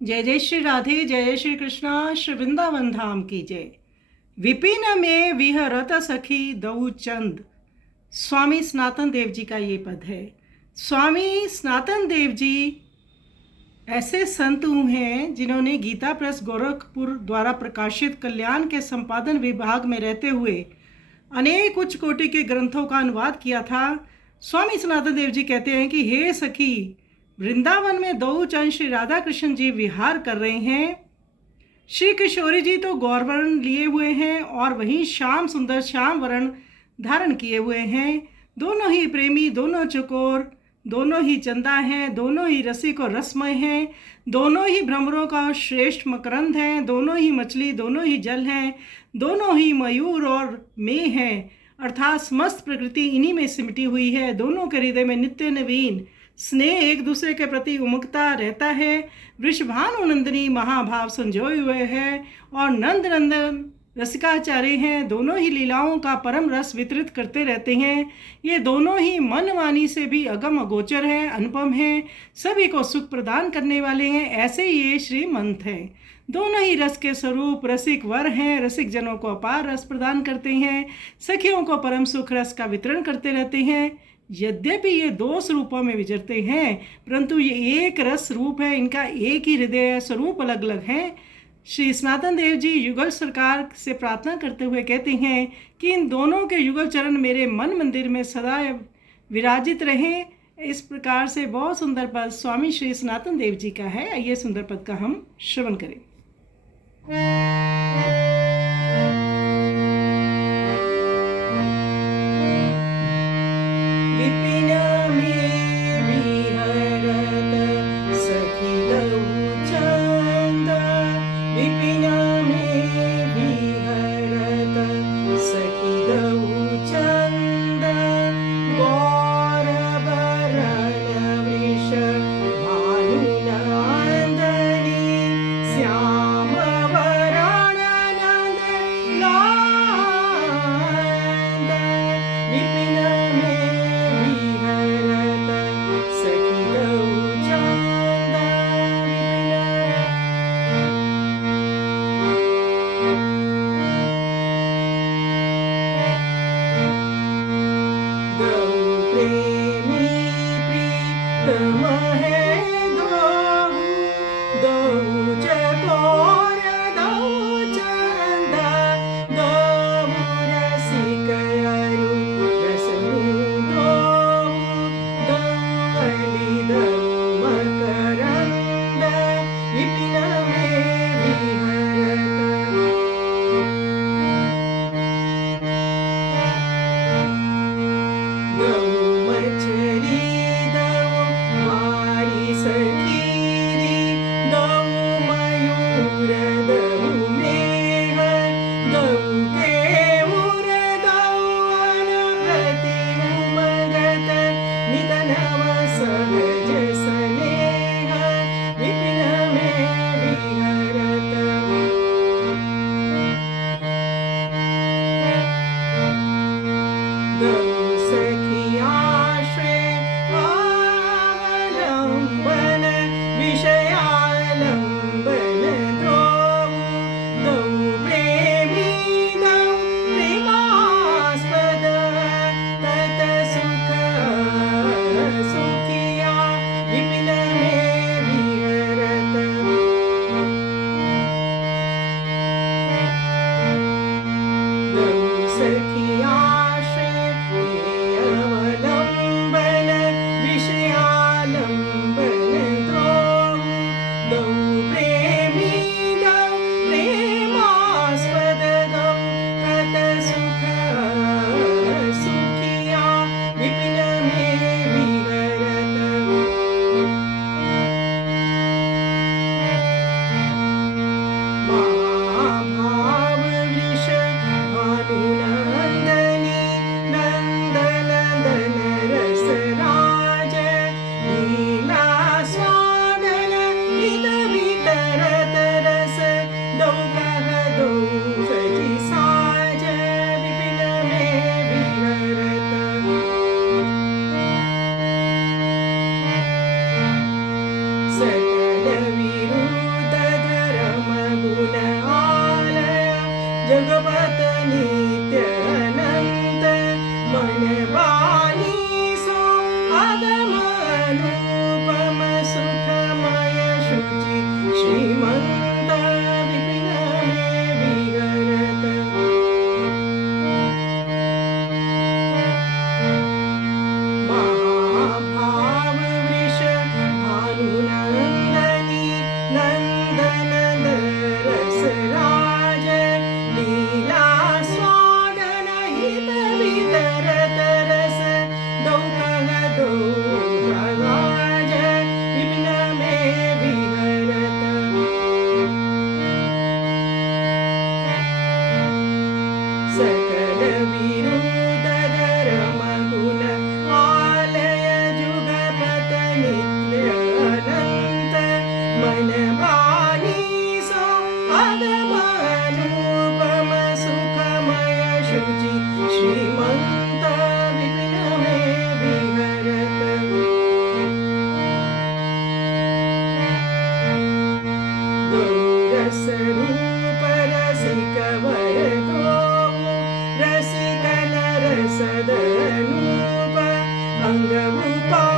जय जय श्री राधे, जय जय श्री कृष्णा, श्री वृंदावन धाम की जय। विपिन में विहरत सखी दऊ चंद। स्वामी सनातन देव जी का ये पद है। स्वामी सनातन देव जी ऐसे संत हैं जिन्होंने गीता प्रेस गोरखपुर द्वारा प्रकाशित कल्याण के संपादन विभाग में रहते हुए अनेक उच्च कोटि के ग्रंथों का अनुवाद किया था। स्वामी सनातन देव जी कहते हैं कि हे सखी, वृंदावन में दो चंद श्री राधा कृष्ण जी विहार कर रहे हैं। श्री किशोरी जी तो गौरवर्ण लिए हुए हैं और वहीं श्याम सुंदर श्याम वर्ण धारण किए हुए हैं। दोनों ही प्रेमी, दोनों चकोर, दोनों ही चंदा हैं, दोनों ही रसिक और रसमय हैं, दोनों ही भ्रमरों का श्रेष्ठ मकरंद हैं, दोनों ही मछली, दोनों ही जल हैं, दोनों ही मयूर और मेह हैं। अर्थात समस्त प्रकृति इन्हीं में सिमटी हुई है। दोनों के हृदय में नित्य नवीन स्नेह एक दूसरे के प्रति उमकता रहता है। वृषभानु नंदिनी महाभाव संजोए हुए है और नंद नंदन रसिकाचार्य हैं। दोनों ही लीलाओं का परम रस वितरित करते रहते हैं। ये दोनों ही मन वाणी से भी अगम अगोचर हैं, अनुपम हैं, सभी को सुख प्रदान करने वाले हैं। ऐसे ही ये श्रीमंत हैं। दोनों ही रस के स्वरूप रसिक वर हैं। रसिक जनों को अपार रस प्रदान करते हैं, सखियों को परम सुख रस का वितरण करते रहते हैं। यद्यपि ये दो स्वरूपों में विचरते हैं, परंतु ये एक रस रूप है। इनका एक ही हृदय स्वरूप अलग अलग है। श्री सनातन देव जी युगल सरकार से प्रार्थना करते हुए कहते हैं कि इन दोनों के युगल चरण मेरे मन मंदिर में सदा विराजित रहें। इस प्रकार से बहुत सुंदर पद स्वामी श्री सनातन देव जी का है। आइए सुंदर पद का हम श्रवण करें। विपिन में विहरत सखी दऊ चंद। विपिन में विहरत सखी दऊ चंद। गौरवरण वृष भानु नंदनी श्याम वरण नंद लांद। विपिन मन भानी सो अगम अनुपम सुखमय शुचि श्रीमंत विपिन में विहरत रस रूप रसिक वर दो रसिक नर सदनूप अंग भूपा